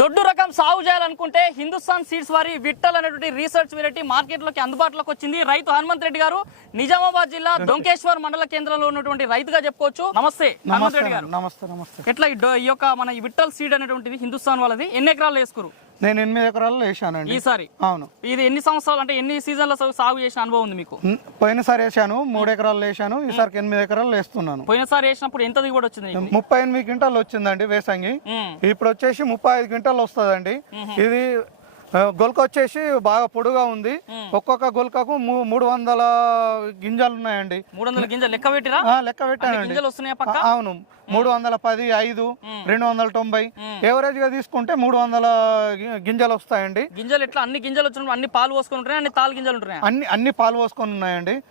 దొడ్డు రకం సాగు చేయాలనుకుంటే హిందుస్థాన్ సీడ్స్ వారి విట్టల్ అనేటువంటి రీసెర్చ్ వెరైటీ మార్కెట్లోకి అందుబాటులోకి వచ్చింది. రైతు హనుమంత్ రెడ్డి గారు నిజామాబాద్ జిల్లా దొంకేశ్వర్ మండల కేంద్రంలో ఉన్నటువంటి రైతుగా చెప్పుకోవచ్చు. నమస్తే హనుమంత్ రెడ్డి గారు. నమస్తే నమస్తే. ఎట్లా ఈ యొక్క మన ఈ విట్టల్ సీడ్ అనేటువంటిది హిందుస్థాన్ వాళ్ళది? ఎన్ని ఎకరాలు వేసుకురు? నేను ఎనిమిది ఎకరాల్లో వేసానండి. ఈసారి? అవును. ఇది ఎన్ని సంవత్సరాలు అంటే ఎన్ని సీజన్ల సాగు చేసిన అనుభవం ఉంది మీకు? పోయినసారి వేసాను మూడు ఎకరాలు వేసాను ఈసారి ఎనిమిది ఎకరాలు వేస్తున్నాను. పోయినసారి వేసినప్పుడు ఎంత దిగుబడి వచ్చింది? ముప్పై ఎనిమిది క్వింటాలు వచ్చిందండి వేసంగి. ఇప్పుడు వచ్చేసి ముప్పై ఐదు క్వింటాలు వస్తుందండి. ఇది గొలక వచ్చేసి బాగా పొడుగా ఉంది. ఒక్కొక్క గొలకకు మూడు వందల గింజలు ఉన్నాయండి. మూడు వందల గింజలు లెక్క పెట్టిరా? లెక్క పెట్టానండి. గింజలు వస్తున్నాయా పక్క? ఆ, అవును. మూడు వందల పది ఐదు రెండు వందల తొంభై. ఎవరేజ్గా తీసుకుంటే మూడు వందల గింజలు వస్తాయండి గింజలు ఎట్లా? అన్ని గింజలు వచ్చినప్పుడు అన్ని పాలు పోసుకొని ఉంటున్నాయి? అన్ని తాలు గింజలు ఉంటున్నాయి? అన్ని అన్ని పాలు పోసుకొని ఉన్నాయండి.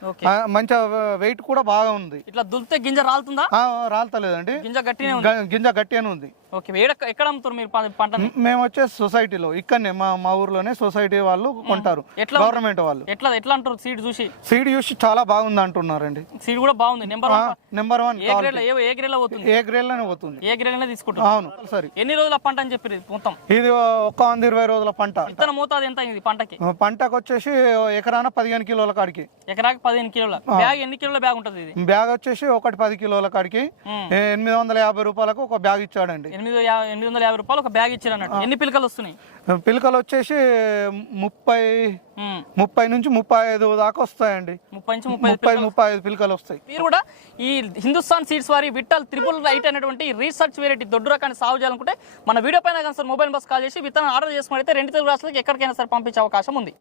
మంచిగా వెయిట్ కూడా బాగా ఉంది. ఇట్లా దులితే గింజ రాలుతుందా? రాలతలేదండి. గింజ గట్టినే ఉంది. గ- గింజ గట్టిగానే ఉంది. ఓకే ఎక్కడ అమ్ముతారు మీరు ప- పంటని? మ్, మేము వచ్చేసి సొసైటీలో ఇక్కడనే మా మా ఊర్లోనే సొసైటీ వాళ్ళు కొంటారు. ఎట్లా గవర్నమెంట్ వాళ్ళు. ఎట్లా ఎట్లా అంటారు సీడ్ చూసి? సీడ్ చూసి చాలా బాగుంది అంటున్నారండి. సీడ్ కూడా బాగుంది. Number one number one A grade A grade పోతుంది? ఏ గ్రేడ్లోనే పోతుంది. ఏ గ్రేడ్ అనేది తీసుకుంటారు? అవును సరే ఎన్ని రోజుల పంట అని చెప్పి మొత్తం? ఇది ఒక వంద ఇరవై రోజుల పంట. విత్తన మోతాదు ఎంత అయింది పంటకి? పంటకు వచ్చేసి ఎకరాన పదిహేను కిలోల కాడికి. ఎకరాకి పదిహేను కిలోల. బ్యాగ్ ఎన్ని కిలోల బ్యాగ్ ఉంటుంది ఇది? బ్యాగ్ వచ్చేసి ఒకటి పది కిలోల కాడికి. ఎనిమిది వందల యాభై రూపాయలకు ఒక బ్యాగ్ ఇచ్చాడండి. ఎనిమిది ఎనిమిది వందల యాభై రూపాయలు ఒక బ్యాగ్ ఇచ్చారు అన్నట్టు. ఎన్ని పిలకలు వస్తున్నాయి? పిలకలు వచ్చేసి ముప్పై. ముప్పై నుంచి ముప్పై ఐదు దాకా వస్తాయండి. ముప్పై నుంచి ముప్పై ముప్పై ముప్పై ఐదు పిలకలు వస్తాయి. మీరు కూడా ఈ హిందుస్థాన్ సీడ్స్ వారి విట్టల్ త్రిపుల్ రైట్ అనేటువంటి రీసెర్చ్ వెరైటీ దొడ్డు రకాన్ని సాగు చేయాలనుకుంటే మన వీడియో పైన కానీ సార్ మొబైల్ బస్ కాల్ చేసి విత్తనం ఆర్డర్ చేసుకుంటే రెండు తెలుగు రాష్ట్రాలకు ఎక్కడికైనా సరే పంపించే అవకాశం ఉంది.